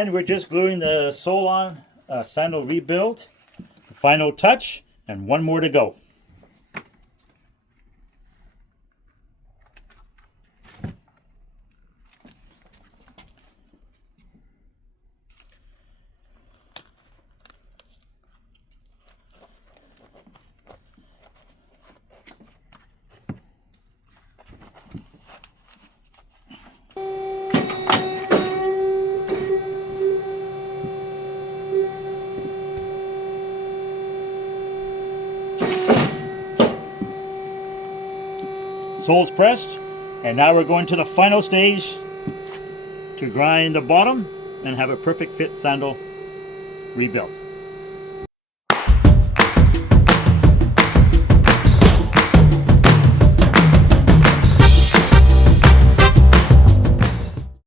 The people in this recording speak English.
And we're just gluing the sole on, sandal rebuild. The final touch, and one more to go. Sole's pressed, and now we're going to the final stage to grind the bottom and have a perfect fit sandal rebuilt.